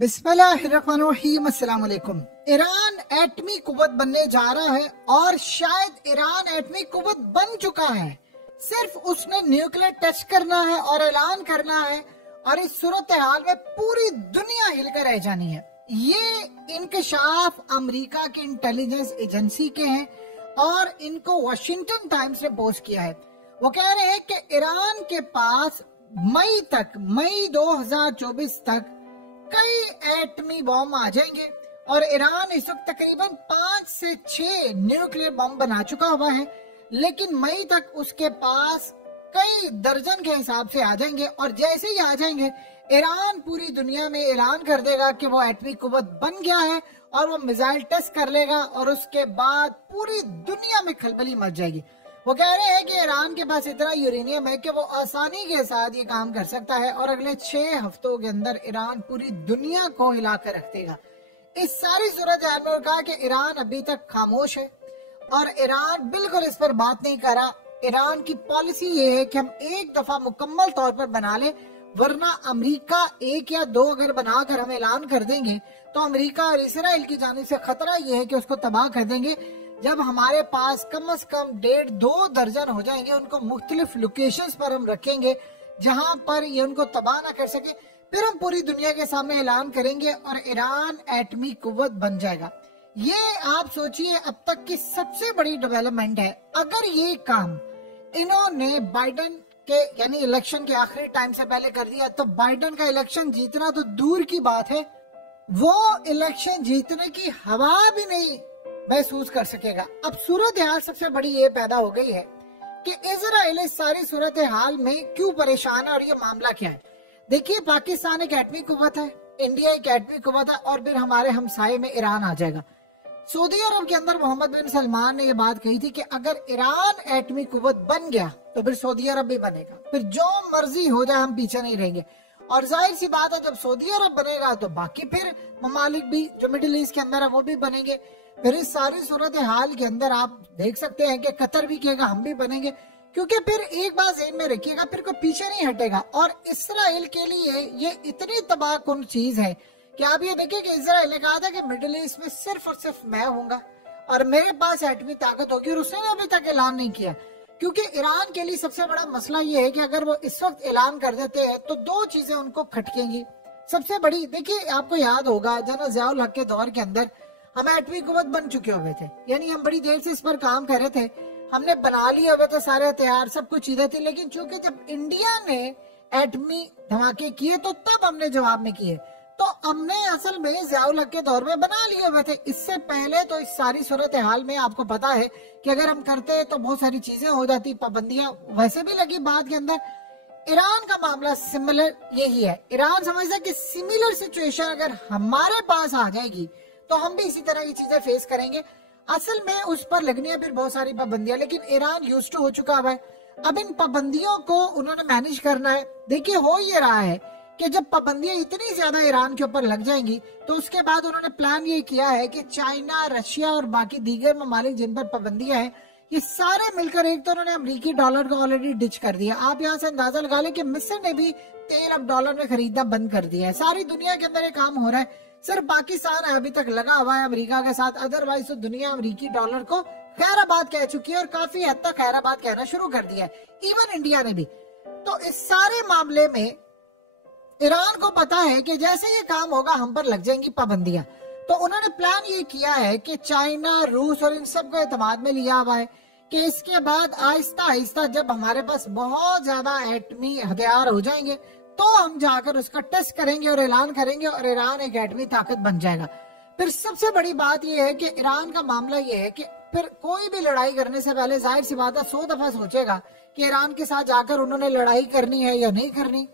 बिस्मिल्लाहिर्रहमानिर्रहीम। अस्सलाम वालेकुम। ईरान एटमी कुव्वत बनने जा रहा है और शायद ईरान एटमी कुव्वत बन चुका है। सिर्फ उसने न्यूक्लियर टेस्ट करना है और ऐलान करना है और इस सूरत हाल में पूरी दुनिया हिलकर रह जानी है। ये इंकशाफ अमेरिका की इंटेलिजेंस एजेंसी के हैं और इनको वाशिंगटन टाइम्स ने पोस्ट किया है। वो कह रहे हैं कि ईरान के पास मई 2024 तक कई एटमी बॉम्ब आ जाएंगे और ईरान इस वक्त तकरीबन 5 से 6 न्यूक्लियर बॉम्ब बना चुका हुआ है, लेकिन मई तक उसके पास कई दर्जन के हिसाब से आ जाएंगे और जैसे ही आ जाएंगे ईरान पूरी दुनिया में ऐलान कर देगा कि वो एटमी कुव्वत बन गया है और वो मिसाइल टेस्ट कर लेगा और उसके बाद पूरी दुनिया में खलबली मच जाएगी। वो कह रहे हैं कि ईरान के पास इतना यूरेनियम है कि वो आसानी के साथ ये काम कर सकता है और अगले 6 हफ्तों के अंदर ईरान पूरी दुनिया को हिला कर रख देगा। इस सारी सूरत हाल में कहा कि ईरान अभी तक खामोश है और ईरान बिल्कुल इस पर बात नहीं कर रहा। ईरान की पॉलिसी ये है कि हम एक दफा मुकम्मल तौर पर बना ले, वरना अमेरिका 1 या 2 अगर बनाकर हम ऐलान कर देंगे तो अमेरिका और इसराइल की जानिब से खतरा ये है कि उसको तबाह कर देंगे। जब हमारे पास कम से कम 1.5-2 दर्जन हो जाएंगे, उनको मुख्तलिफ लोकेशंस पर हम रखेंगे जहां पर ये उनको तबाह ना कर सके, फिर हम पूरी दुनिया के सामने ऐलान करेंगे और ईरान एटमी कुव्वत बन जाएगा। ये आप सोचिए अब तक की सबसे बड़ी डेवलपमेंट है। अगर ये काम इन्होंने बाइडन के यानी इलेक्शन के आखिरी टाइम से पहले कर दिया तो बाइडन का इलेक्शन जीतना तो दूर की बात है, वो इलेक्शन जीतने की हवा भी नहीं महसूस कर सकेगा। अब सूरत हाल सबसे बड़ी ये पैदा हो गई है कि इजराइल इस सारी सूरत हाल में क्यों परेशान है और ये मामला क्या है। देखिए, पाकिस्तान एक एटमी कुव्वत है, इंडिया एक एटमी कुव्वत है और फिर हमारे हमसाये में ईरान आ जाएगा। सऊदी अरब के अंदर मोहम्मद बिन सलमान ने ये बात कही थी कि अगर ईरान एटमी कुव्वत बन गया तो फिर सऊदी अरब भी बनेगा, फिर जो मर्जी हो जाए हम पीछे नहीं रहेंगे। और जाहिर सी बात है, जब सऊदी अरब बनेगा तो बाकी फिर ममालिक भी जो मिडिल ईस्ट के अंदर है वो भी बनेंगे। फिर इस सारी सूरत हाल के अंदर आप देख सकते हैं कि कतर भी कहेगा हम भी बनेंगे, क्योंकि फिर एक बात ज़हन में रखिएगा, फिर कोई पीछे नहीं हटेगा। और इसराइल के लिए ये इतनी तबाहकुन चीज है कि आप ये देखिए कि इसराइल ने कहा था कि मिडिल ईस्ट में सिर्फ और सिर्फ मैं हूँगा और मेरे पास एटमी ताकत होगी, और उसने अभी तक ऐलान नहीं किया। क्योंकि ईरान के लिए सबसे बड़ा मसला ये है कि अगर वो इस वक्त ऐलान कर देते हैं तो 2 चीजें उनको खटकेंगी। सबसे बड़ी, देखिए आपको याद होगा जनरल ज़ियाउल हक के दौर के अंदर हम एटमी कुव्वत बन चुके हुए थे, यानी हम बड़ी देर से इस पर काम कर रहे थे, हमने बना लिए हुए थे सारे हथियार, सब कुछ चीजें थी। लेकिन चूंकि जब इंडिया ने एटमी धमाके किए तो तब हमने जवाब में किए, तो हमने असल में ज़ियाउल हक के दौर में बना लिए हुए थे। इससे पहले तो इस सारी सूरत हाल में आपको पता है कि अगर हम करते तो बहुत सारी चीजें हो जाती, पाबंदियां वैसे भी लगी बात के अंदर। ईरान का मामला सिमिलर यही है। ईरान समझता है कि सिमिलर सिचुएशन अगर हमारे पास आ जाएगी तो हम भी इसी तरह की चीजें फेस करेंगे। असल में उस पर लगनी है फिर बहुत सारी पाबंदियां, लेकिन ईरान यूज्ड टू हो चुका हुआ है। अब इन पाबंदियों को उन्होंने मैनेज करना है। देखिए, हो ये रहा है कि जब पाबंदियां इतनी ज्यादा ईरान के ऊपर लग जाएंगी तो उसके बाद उन्होंने प्लान ये किया है कि चाइना, रशिया और बाकी दीगर ममालिक जिन पर पाबंदियां हैं, ये सारे मिलकर एक तो उन्होंने अमेरिकी डॉलर को ऑलरेडी डिच कर दिया। आप यहाँ से अंदाजा लगा लें कि मिस्र ने भी तेल अब डॉलर में खरीदना बंद कर दिया है। सारी दुनिया के अंदर ये काम हो रहा है, सिर्फ पाकिस्तान अभी तक लगा हुआ है अमेरिका के साथ, अदरवाइज तो दुनिया अमेरिकी डॉलर को खैराबाद कह चुकी है और काफी हद तक खैराबाद कहना शुरू कर दिया है, इवन इंडिया ने भी। तो इस सारे मामले में ईरान को पता है कि जैसे ये काम होगा हम पर लग जाएंगी पाबंदियां, तो उन्होंने प्लान ये किया है कि चाइना, रूस और इन सब को एतमाद में लिया हुआ है कि इसके बाद आहिस्ता आहिस्ता जब हमारे पास बहुत ज्यादा एटमी हथियार हो जाएंगे तो हम जाकर उसका टेस्ट करेंगे और ऐलान करेंगे और ईरान एक एटमी ताकत बन जाएगा। फिर सबसे बड़ी बात यह है कि ईरान का मामला यह है कि फिर कोई भी लड़ाई करने से पहले जाहिर सी बात है 100 दफा सोचेगा कि ईरान के साथ जाकर उन्होंने लड़ाई करनी है या नहीं करनी,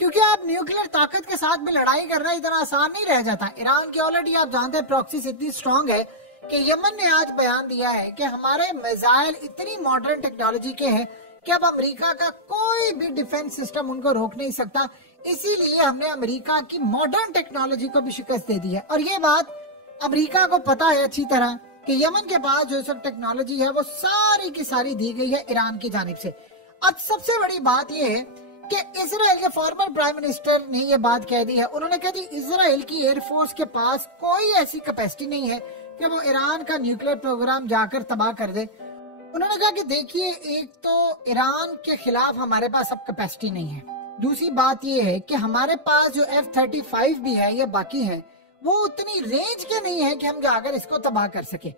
क्योंकि आप न्यूक्लियर ताकत के साथ भी लड़ाई करना इतना आसान नहीं रह जाता। ईरान की ऑलरेडी आप जानते हैं प्रॉक्सीज इतनी स्ट्रांग है कि यमन ने आज बयान दिया है कि हमारे मिसाइल इतनी मॉडर्न टेक्नोलॉजी के हैं कि अब अमेरिका का कोई भी डिफेंस सिस्टम उनको रोक नहीं सकता। इसीलिए हमने अमेरिका की मॉडर्न टेक्नोलॉजी को भी शिकस्त दे दी है और ये बात अमेरिका को पता है अच्छी तरह कि यमन के पास जो सब टेक्नोलॉजी है वो सारी की सारी दी गई है ईरान की जानिब से। अब सबसे बड़ी बात यह है कि इजराइल के फॉर्मर प्राइम मिनिस्टर ने ये बात कह दी है। उन्होंने कहा दी इजराइल की एयरफोर्स के पास कोई ऐसी कैपेसिटी नहीं है कि वो ईरान का न्यूक्लियर प्रोग्राम जाकर तबाह कर दे। उन्होंने कहा कि देखिए, एक तो ईरान के खिलाफ हमारे पास अब कैपेसिटी नहीं है, दूसरी बात ये है कि हमारे पास जो F-35 भी है या बाकी है वो उतनी रेंज के नहीं है कि हम जाकर इसको तबाह कर सके।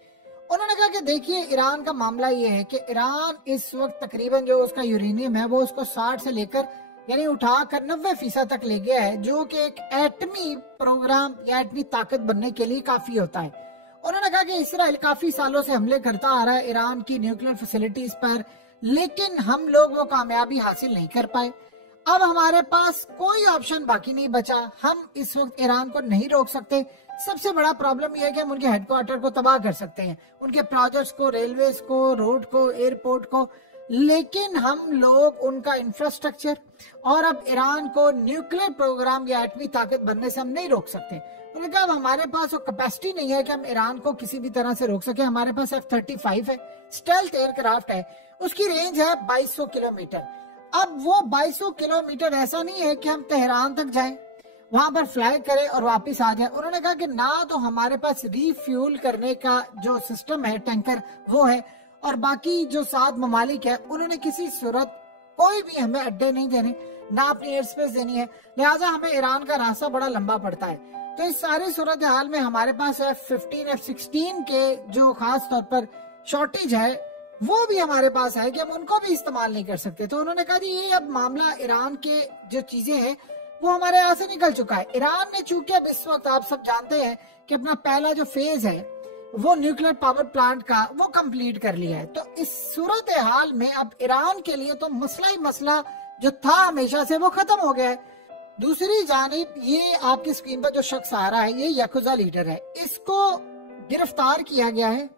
उन्होंने कहा कि देखिए, ईरान का मामला ये है कि ईरान इस वक्त तकरीबन जो उसका यूरेनियम है वो उसको 60 से लेकर यानी उठाकर 90% तक ले गया है, जो कि एक एटमी प्रोग्राम या एटमी ताकत बनने के लिए काफी होता है। उन्होंने कहा कि इसराइल काफी सालों से हमले करता आ रहा है ईरान की न्यूक्लियर फैसिलिटीज पर, लेकिन हम लोग वो कामयाबी हासिल नहीं कर पाए। अब हमारे पास कोई ऑप्शन बाकी नहीं बचा, हम इस वक्त ईरान को नहीं रोक सकते। सबसे बड़ा प्रॉब्लम यह है कि हम उनके हेडक्वार्टर को तबाह कर सकते हैं, उनके प्रोजेक्ट्स को, रेलवेज को, रोड को, एयरपोर्ट को, लेकिन हम लोग उनका इंफ्रास्ट्रक्चर और अब ईरान को न्यूक्लियर प्रोग्राम या एटमी ताकत बनने से हम नहीं रोक सकते। उन्होंने कहा हमारे पास वो कैपेसिटी नहीं है कि हम ईरान को किसी भी तरह से रोक सके। हमारे पास F-35 है, स्टेल्थ एयरक्राफ्ट है, उसकी रेंज है 2200 किलोमीटर। अब वो 2200 किलोमीटर ऐसा नहीं है कि हम तेहरान तक जाएं, वहां पर फ्लाई करें और वापस आ जाएं। उन्होंने कहा कि ना तो हमारे पास रिफ्यूल करने का जो सिस्टम है, टैंकर, वो है, और बाकी जो 7 ममालिक है उन्होंने किसी सूरत कोई भी हमें अड्डे नहीं देने, ना अपनी एयर स्पेस देनी है, लिहाजा हमें ईरान का रास्ता बड़ा लंबा पड़ता है। तो इस सारी सूरत हाल में हमारे पास F-15, F-16 के जो खास तौर पर शॉर्टेज है वो भी हमारे पास है कि हम उनको भी इस्तेमाल नहीं कर सकते। तो उन्होंने कहा ये अब मामला ईरान के जो चीजें हैं वो हमारे यहाँ से निकल चुका है। ईरान ने चूंकि अब इस वक्त आप सब जानते हैं कि अपना पहला जो फेज है वो न्यूक्लियर पावर प्लांट का वो कंप्लीट कर लिया है, तो इस सूरत हाल में अब ईरान के लिए तो मसला ही मसला जो था हमेशा से वो खत्म हो गया है। दूसरी जानिब ये आपकी स्क्रीन पर जो शख्स आ रहा है ये याकुजा लीडर है, इसको गिरफ्तार किया गया है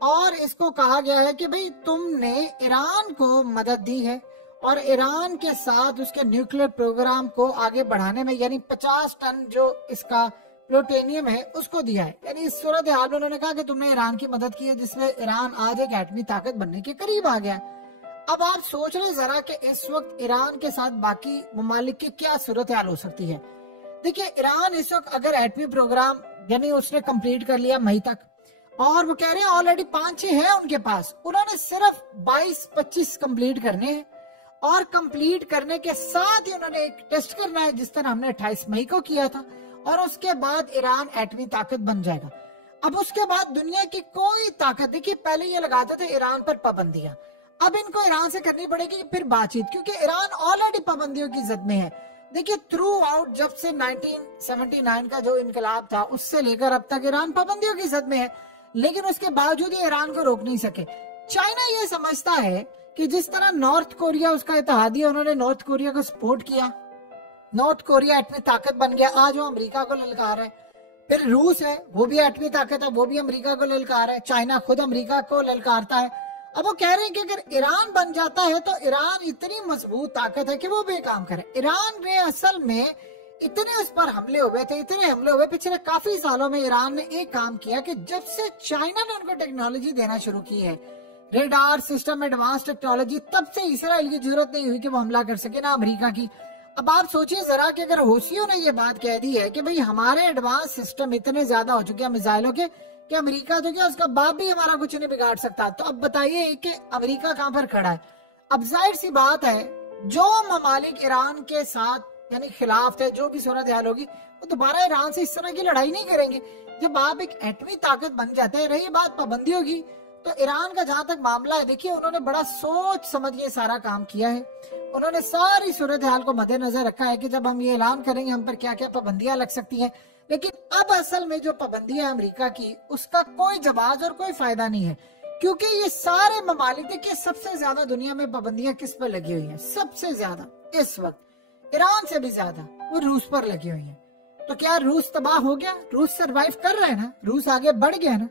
और इसको कहा गया है कि भाई तुमने ईरान को मदद दी है और ईरान के साथ उसके न्यूक्लियर प्रोग्राम को आगे बढ़ाने में यानी 50 टन जो इसका प्लूटोनियम है उसको दिया है। यानी इस सूरत हाल में उन्होंने कहा कि तुमने ईरान की मदद की है जिसमें ईरान आज एक एटमी ताकत बनने के करीब आ गया। अब आप सोच रहे जरा कि इस वक्त ईरान के साथ बाकी ममालिक की क्या सूरत हाल हो सकती है। देखिए, ईरान इस वक्त अगर एटमी प्रोग्राम यानी उसने कंप्लीट कर लिया मई तक, और वो कह रहे हैं ऑलरेडी 5-6 है उनके पास, उन्होंने सिर्फ 22-25 कंप्लीट करने हैं और कंप्लीट करने के साथ ही उन्होंने एक टेस्ट करना है जिस तरह हमने 28 मई को किया था, और उसके बाद ईरान एटमी ताकत बन जाएगा। अब उसके बाद दुनिया की कोई ताकत, देखिए पहले ये लगाते थे ईरान पर पाबंदियां, अब इनको ईरान से करनी पड़ेगी फिर बातचीत, क्योंकि ईरान ऑलरेडी पाबंदियों की जद में है। देखिए थ्रू आउट जब से 1979 का जो इनकलाब था उससे लेकर अब तक ईरान पाबंदियों की जद में है, लेकिन उसके बावजूद ये ईरान को रोक नहीं सके। चाइना ये समझता है कि जिस तरह नॉर्थ कोरिया उसका इत्तेहादी है, उन्होंने नॉर्थ कोरिया को सपोर्ट किया, नॉर्थ कोरिया एटमी ताकत बन गया, आज वो अमेरिका को ललकार है। फिर रूस है, वो भी एटमी ताकत है, वो भी अमेरिका को ललकार है। चाइना खुद अमेरिका को ललकारता है। अब वो कह रहे हैं कि अगर ईरान बन जाता है तो ईरान इतनी मजबूत ताकत है कि वो भी काम करे। ईरान ने असल में इतने उस पर हमले हुए थे, इतने हमले हुए पिछले काफी सालों में, ईरान ने एक काम किया कि जब से चाइना ने उनको टेक्नोलॉजी देना शुरू की है, रेडार सिस्टम, एडवांस टेक्नोलॉजी, तब से इसराइल की जरूरत नहीं हुई कि वो हमला कर सके, ना अमेरिका की। अब आप सोचिए जरा कि अगर हौसियों ने ये बात कह दी है कि भाई हमारे एडवांस सिस्टम इतने ज्यादा हो चुके हैं मिसाइलों के कि अमेरिका तो क्या उसका बाप भी हमारा कुछ नहीं बिगाड़ सकता, तो अब बताइए कि अमेरिका कहां पर खड़ा है। अब जाहिर सी बात है जो ममालिक ईरान के साथ यानी खिलाफ थे, जो भी सूरत हाल होगी, वो दोबारा ईरान से इस तरह की लड़ाई नहीं करेंगे। जब आप एक एटमी ताकत बन जाते हैं, रही बात पाबंदी होगी, तो ईरान का जहां तक मामला है, देखिए उन्होंने बड़ा सोच समझ के सारा काम किया है। उन्होंने सारी सूरत हाल को मद्देनजर रखा है कि जब हम ये ऐलान करेंगे हम पर क्या क्या पाबंदियां लग सकती हैं, लेकिन अब असल में जो पाबंदियां अमेरिका की, उसका कोई जवाब और कोई फायदा नहीं है, क्योंकि ये सारे ममालिक, देखिए सबसे ज्यादा दुनिया में पाबंदियां किस पर लगी हुई हैं, सबसे ज्यादा इस वक्त ईरान से भी ज्यादा वो रूस पर लगी हुई है। तो क्या रूस तबाह हो गया? रूस सर्वाइव कर रहा है ना, रूस आगे बढ़ गया ना।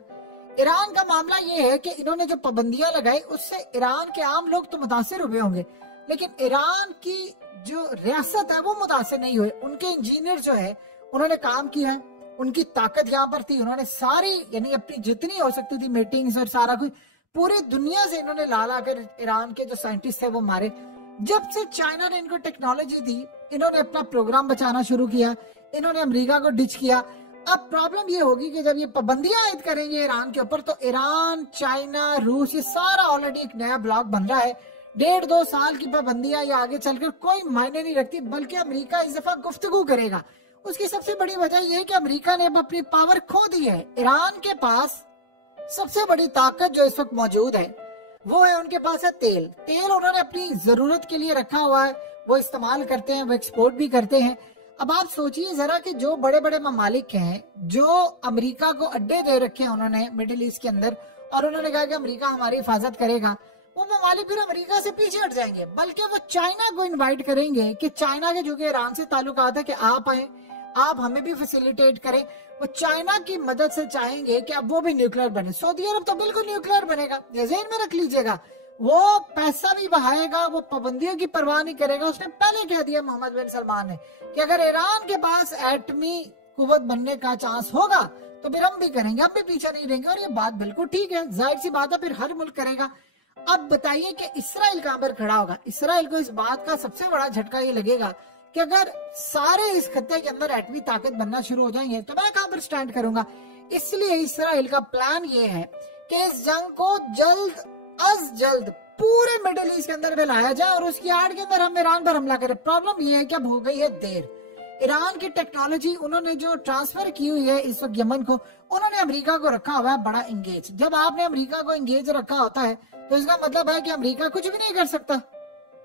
ईरान का मामला ये है कि इन्होंने जो पाबंदियां लगाई उससे ईरान के आम लोग तो मुतासिर हुए होंगे, लेकिन ईरान की जो रियासत है वो मुतासिर नहीं हुए। उनके इंजीनियर जो है उन्होंने काम किया है, उनकी ताकत यहाँ पर थी, उन्होंने सारी यानी अपनी जितनी हो सकती थी मीटिंग्स और सारा कुछ पूरी दुनिया से इन्होंने ला कर ईरान के जो साइंटिस्ट थे वो मारे। जब से चाइना ने इनको टेक्नोलॉजी दी, इन्होंने अपना प्रोग्राम बचाना शुरू किया, इन्होंने अमेरिका को डिच किया। अब प्रॉब्लम ये होगी कि जब ये पाबंदियां आयद करेंगे ईरान के ऊपर, तो ईरान, चाइना, रूस, ये सारा ऑलरेडी एक नया ब्लॉक बन रहा है। 1.5-2 साल की पाबंदियां ये आगे चलकर कोई मायने नहीं रखती, बल्कि अमेरिका इस दफा गुफ्तगू करेगा। उसकी सबसे बड़ी वजह यह है कि अमेरिका ने अब अपनी पावर खो दी है। ईरान के पास सबसे बड़ी ताकत जो इस वक्त मौजूद है वो है, उनके पास है तेल। तेल उन्होंने अपनी जरूरत के लिए रखा हुआ है, वो इस्तेमाल करते हैं, वो एक्सपोर्ट भी करते हैं। अब आप सोचिए जरा कि जो बड़े बड़े ममालिक हैं, जो अमेरिका को अड्डे दे रखे हैं उन्होंने मिडिल ईस्ट के अंदर, और उन्होंने कहा कि अमेरिका हमारी हिफाजत करेगा, वो ममालिक फिर अमेरिका से पीछे हट जाएंगे, बल्कि वो चाइना को इनवाइट करेंगे कि चाइना के जो कि ईरान से ताल्लुकात है कि आप आए, आप हमें भी फैसिलिटेट करें। वो चाइना की मदद से चाहेंगे कि अब वो भी न्यूक्लियर बने। सऊदी अरब तो बिल्कुल न्यूक्लियर बनेगा, ये ज़हन में रख लीजिएगा। वो पैसा भी बहाएगा, वो पाबंदियों की परवाह नहीं करेगा। उसने पहले कह दिया मोहम्मद बिन सलमान ने कि अगर ईरान के पास एटमी कुव्वत बनने का चांस होगा तो फिर हम भी करेंगे, हम भी पीछे नहीं रहेंगे। और ये बात बिल्कुल ठीक है, जाहिर सी बात है, फिर हर मुल्क करेगा। अब बताइए कि इसराइल कहां पर खड़ा होगा। इसराइल को इस बात का सबसे बड़ा झटका ये लगेगा कि अगर सारे इस खत्ते के अंदर एटमी ताकत बनना शुरू हो जाएंगे तो मैं कहां पर स्टैंड करूंगा। इसलिए इसराइल का प्लान ये है कि इस जंग को जल्द अज जल्द पूरे मिडिल ईस्ट के अंदर फैलाया जाए और उसकी आड़ के अंदर हम ईरान पर हमला करें। प्रॉब्लम ये है कि अब हो गई है देर। ईरान की टेक्नोलॉजी उन्होंने जो ट्रांसफर की हुई है इस वक्त यमन को, उन्होंने अमेरिका को रखा हुआ है बड़ा इंगेज। जब आपने अमेरिका को इंगेज रखा होता है तो इसका मतलब है कि अमेरिका कुछ भी नहीं कर सकता।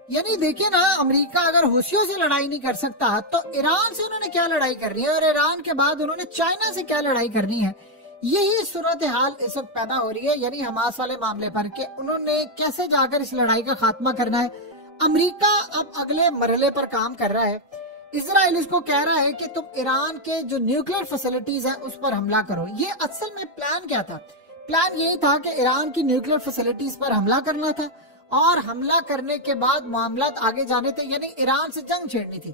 यानी देखिए ना, अमेरिका अगर हुसियों से लड़ाई नहीं कर सकता तो ईरान से उन्होंने क्या लड़ाई करनी है, और ईरान के बाद उन्होंने चाइना से क्या लड़ाई करनी है। यही सूरत हाल इस वक्त पैदा हो रही है, यानी हमास वाले मामले पर, कि उन्होंने कैसे जाकर इस लड़ाई का खात्मा करना है। अमेरिका अब अगले मरहले पर काम कर रहा है। इजराइल इसको कह रहा है कि तुम ईरान के जो न्यूक्लियर फैसिलिटीज हैं उस पर हमला करो। ये असल में प्लान क्या था? प्लान यही था कि ईरान की न्यूक्लियर फैसिलिटीज पर हमला करना था, और हमला करने के बाद मामलात आगे जाने थे, यानी ईरान से जंग छेड़नी थी।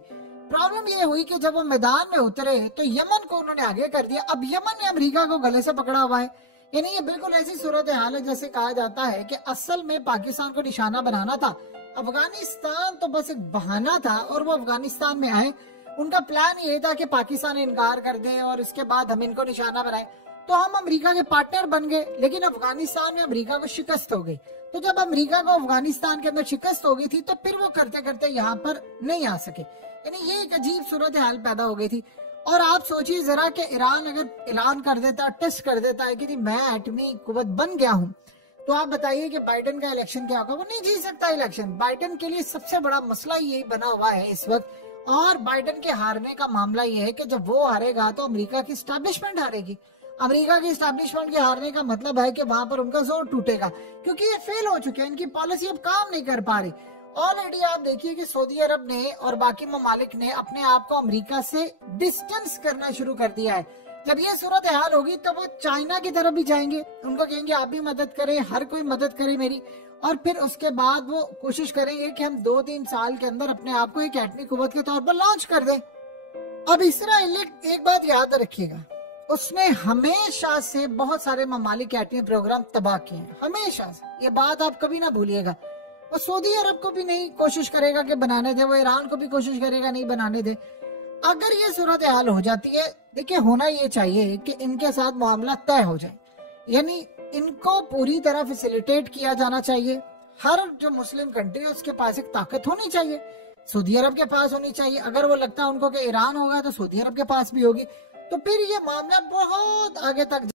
प्रॉब्लम ये हुई कि जब वो मैदान में उतरे तो यमन को उन्होंने आगे कर दिया। अब यमन ने अमेरिका को गले से पकड़ा हुआ है। यानी ये बिल्कुल ऐसी सूरत हाल है जैसे कहा जाता है कि असल में पाकिस्तान को निशाना बनाना था, अफगानिस्तान तो बस एक बहाना था, और वो अफगानिस्तान में आए। उनका प्लान ये था कि पाकिस्तान इनकार कर दे और इसके बाद हम इनको निशाना बनाए, तो हम अमेरिका के पार्टनर बन गए। लेकिन अफगानिस्तान में अमेरिका को शिकस्त हो गई। तो जब अमेरिका को अफगानिस्तान के अंदर शिकस्त हो गई थी तो फिर वो करते करते यहाँ पर नहीं आ सके। यानी ये एक अजीब सूरत हाल पैदा हो गई थी। और आप सोचिए जरा कि ईरान अगर ऐलान कर देता, टेस्ट कर देता है कि मैं एटमी कुव्वत बन गया हूँ, तो आप बताइए कि बाइडेन का इलेक्शन क्या होगा? वो नहीं जीत सकता इलेक्शन। बाइडेन के लिए सबसे बड़ा मसला यही बना हुआ है इस वक्त। और बाइडेन के हारने का मामला ये है कि जब वो हारेगा तो अमेरिका की स्टैब्लिशमेंट हारेगी। अमेरिका की स्टैब्लिशमेंट के हारने का मतलब है कि वहां पर उनका जोर टूटेगा, क्योंकि ये फेल हो चुके हैं। इनकी पॉलिसी अब काम नहीं कर पा रही। ऑलरेडी आप देखिए कि सऊदी अरब ने और बाकी ममालिक ने अपने आप को अमेरिका से डिस्टेंस करना शुरू कर दिया है। जब ये सूरत हाल होगी तो वो चाइना की तरफ भी जाएंगे, उनको कहेंगे आप भी मदद करें, हर कोई मदद करे मेरी। और फिर उसके बाद वो कोशिश करेंगे कि हम 2-3 साल के अंदर अपने आप को एक एटमी कुव्वत के तौर पर लॉन्च कर दें। अब इसराइल ने एक बात याद रखिएगा, उसने हमेशा से बहुत सारे ममालिक एटमी प्रोग्राम तबाह किए हैं, हमेशा से। ये बात आप कभी ना भूलिएगा। वो सऊदी अरब को भी नहीं कोशिश करेगा कि बनाने दे, वो ईरान को भी कोशिश करेगा नहीं बनाने दे। अगर ये सूरत हाल हो जाती है, देखिए होना ये चाहिए कि इनके साथ मामला तय हो जाए, यानी इनको पूरी तरह फैसिलिटेट किया जाना चाहिए। हर जो मुस्लिम कंट्री है उसके पास एक ताकत होनी चाहिए, सऊदी अरब के पास होनी चाहिए। अगर वो लगता है उनको कि ईरान होगा तो सऊदी अरब के पास भी होगी, तो फिर ये मामला बहुत आगे तक